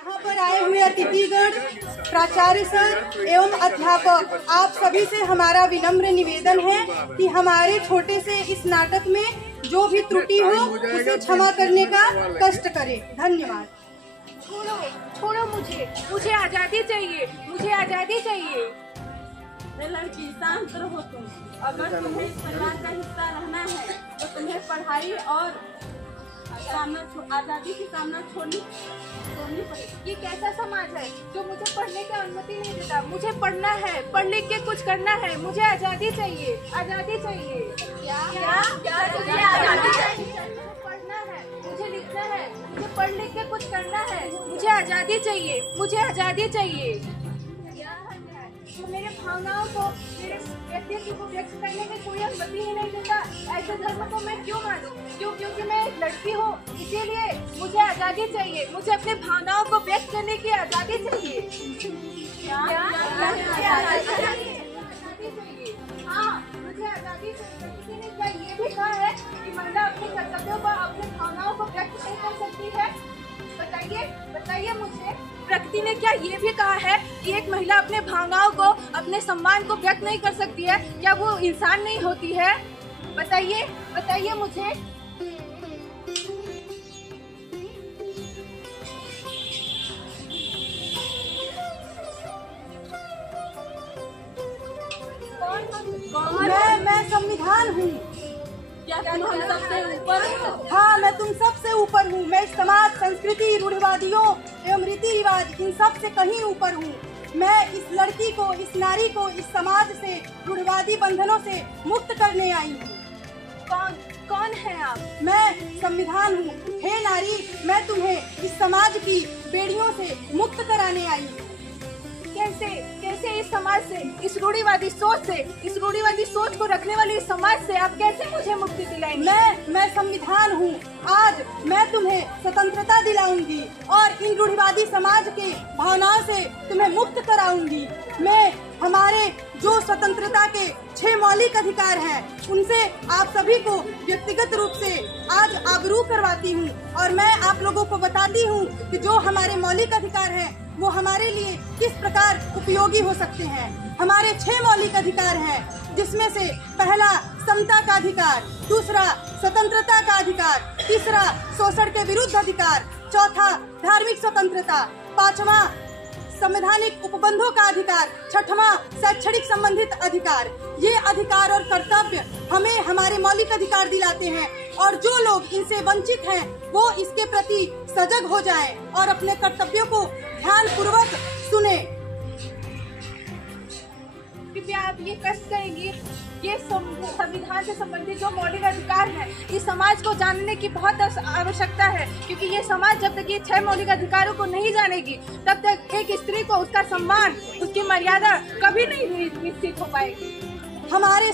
यहाँ पर आए हुए अतिथिगण, प्राचार्य सर एवं अध्यापक, आप सभी से हमारा विनम्र निवेदन है कि हमारे छोटे से इस नाटक में जो भी त्रुटि हो उसे क्षमा करने का कष्ट करें। धन्यवाद। छोड़ो मुझे आजादी चाहिए, मुझे आजादी चाहिए। लड़की शांत रहो तुम। अगर तुम्हें इस परिवार का हिस्सा रहना है तो तुम्हें पढ़ाई और आजादी की सामना छोड़नी पड़ेगी। ये कैसा समाज है जो मुझे पढ़ने की अनुमति नहीं देता? मुझे पढ़ना है, पढ़ लिख के कुछ करना है, मुझे आजादी चाहिए, आजादी चाहिए। क्या तुझे आजादी चाहिए? पढ़ना है, मुझे लिखना है, मुझे पढ़ लिख के कुछ करना है, मुझे आजादी चाहिए, मुझे आजादी चाहिए। तो मेरे भावनाओं को, मेरे व्यक्तित्व को व्यक्त करने की कोई अनुमति ही नहीं देता। ऐसे धर्म को मैं क्यों मानूं? क्योंकि मैं एक लड़की हूँ, इसीलिए मुझे आजादी चाहिए, मुझे अपने भावनाओं को व्यक्त करने की आजादी चाहिए। हाँ, मुझे आजादी चाहिए। किसी ने क्या ये भी कहा है कि महिला अपने कर्तव्यों पर, अपनी भावनाओं को व्यक्त नहीं कर सकती है? बताइए मुझे, प्रकृति ने क्या ये भी कहा है कि एक महिला अपने भावनाओं को, अपने सम्मान को व्यक्त नहीं कर सकती है? क्या वो इंसान नहीं होती है? बताइए मुझे। मैं संविधान हूँ। क्या तुम हम सबसे ऊपर हो? हाँ, मैं तुम सबसे ऊपर हूँ। मैं इस समाज, संस्कृति, रूढ़िवादियों एवं रीति रिवाज इन सब से कहीं ऊपर हूँ। मैं इस लड़की को, इस नारी को इस समाज से, रूढ़िवादी बंधनों से मुक्त करने आई हूँ। कौन है आप? मैं संविधान हूँ। हे नारी, मैं तुम्हें इस समाज की बेड़ियों से मुक्त कराने आई हूँ। कैसे इस समाज से, इस रूढ़िवादी सोच को रखने वाली इस समाज से आप कैसे मुझे मुक्ति दिलाएंगे? मैं संविधान हूँ। आज मैं तुम्हें स्वतंत्रता दिलाऊंगी और इन रूढ़िवादी समाज के भावनाओं से तुम्हें मुक्त कराऊंगी। मैं हमारे जो स्वतंत्रता के 6 मौलिक अधिकार हैं, उनसे आप सभी को व्यक्तिगत रूप से आज आबरू करवाती हूँ और मैं आप लोगों को बताती हूँ कि जो हमारे मौलिक अधिकार हैं वो हमारे लिए किस प्रकार उपयोगी हो सकते हैं। हमारे 6 मौलिक अधिकार हैं, जिसमें से पहला समता का अधिकार, दूसरा स्वतंत्रता का अधिकार, तीसरा शोषण के विरुद्ध अधिकार, चौथा धार्मिक स्वतंत्रता, पांचवा संवैधानिक उपबंधों का अधिकार, छठवां शैक्षणिक संबंधित अधिकार। ये अधिकार और कर्तव्य हमें हमारे मौलिक अधिकार दिलाते हैं और जो लोग इनसे वंचित हैं वो इसके प्रति सजग हो जाएं और अपने कर्तव्यों को ध्यान पूर्वक सुने। कृपया आप ये कष्ट करेंगे, ये संविधान से संबंधित जो मौलिक अधिकार है, इस समाज को जानने की बहुत आवश्यकता है, क्योंकि ये समाज जब तक ये 6 मौलिक अधिकारों को नहीं जानेगी तब तक एक स्त्री को उसका सम्मान, उसकी मर्यादा कभी नहीं निश्चित हो पाएगी। हमारे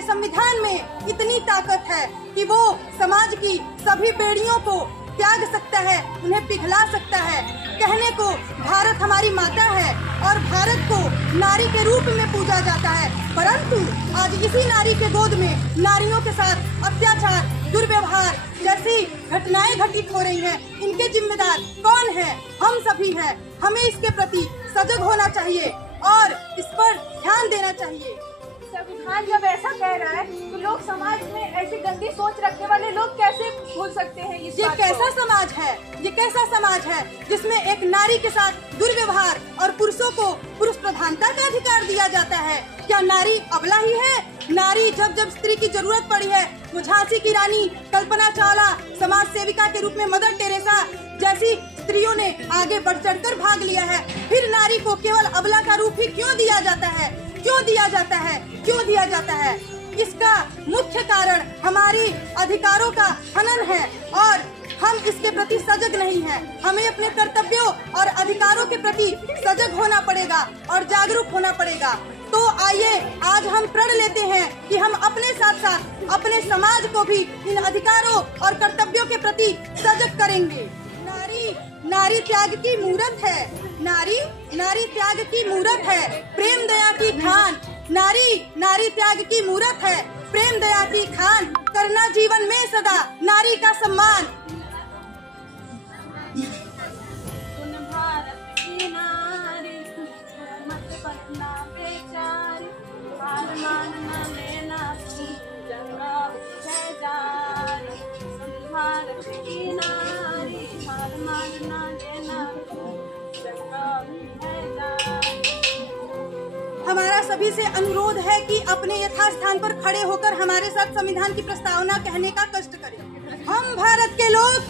संविधान में इतनी ताकत है कि वो समाज की सभी बेड़ियों को त्याग सकता है, उन्हें पिघला सकता है। कहने को भारत हमारी माता है और भारत को नारी के रूप में पूजा जाता है, परंतु आज इसी नारी के गोद में नारियों के साथ अत्याचार, दुर्व्यवहार जैसी घटनाएं घटित हो रही हैं। इनके जिम्मेदार कौन है? हम सभी हैं। हमें इसके प्रति सजग होना चाहिए और इस पर ध्यान देना चाहिए। संविधान जब ऐसा कह रहा है तो लोग समाज में ऐसी गंदी सोच रखने वाले लोग कैसे भूल सकते हैं इस ये बात कैसा समाज है? ये कैसा समाज है जिसमें एक नारी के साथ दुर्व्यवहार और पुरुषों को पुरुष प्रधानता का अधिकार दिया जाता है? क्या नारी अबला ही है? नारी जब स्त्री की जरूरत पड़ी है, वो झांसी की रानी, कल्पना चावला, समाज सेविका के रूप में मदर टेरेसा जैसी स्त्रियों ने आगे बढ़ चढ़कर भाग लिया है। फिर नारी को केवल अबला का रूप ही क्यों दिया जाता है? क्यों दिया जाता है? इसका मुख्य कारण हमारी अधिकारों का हनन है और हम इसके प्रति सजग नहीं हैं। हमें अपने कर्तव्यों और अधिकारों के प्रति सजग होना पड़ेगा और जागरूक होना पड़ेगा। तो आइए आज हम प्रण लेते हैं कि हम अपने साथ साथ अपने समाज को भी इन अधिकारों और कर्तव्यों के प्रति सजग करेंगे। नारी त्याग की मूरत है। नारी त्याग की मूरत है, प्रेम दया की खान। नारी त्याग की मूरत है, प्रेम दया की खान। करना जीवन में सदा नारी का सम्मान। की नारी हार मानना देना चंगा भी है जान। हमारा सभी से अनुरोध है कि अपने यथास्थान पर खड़े होकर हमारे साथ संविधान की प्रस्तावना कहने का कष्ट करें। हम भारत के लोग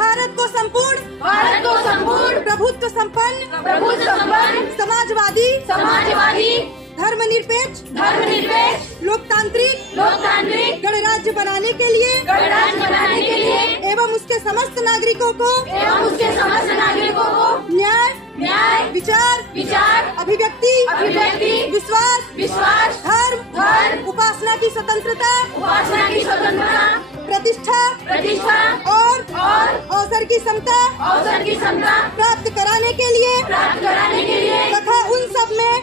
भारत को संपूर्ण प्रभुत्व संपन्न समाजवादी धर्मनिरपेक्ष लोकतांत्रिक गणराज्य बनाने के लिए एवं उसके समस्त नागरिकों को न्याय विचार अभिव्यक्ति विश्वास धर्म उपासना की स्वतंत्रता प्रतिष्ठा और अवसर की समता प्राप्त कराने के लिए तथा उन सब में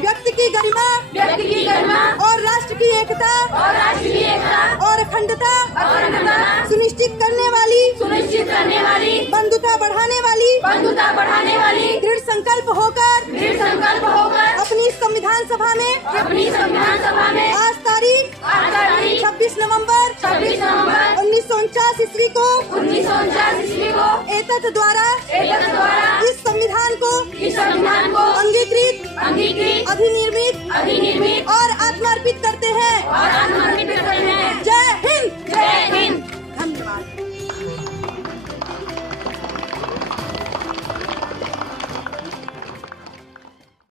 व्यक्ति की गरिमा और राष्ट्र की एकता और अखंडता सुनिश्चित करने वाली बंधुता बढ़ाने वाली दृढ़ संकल्प होकर अपनी संविधान सभा में आज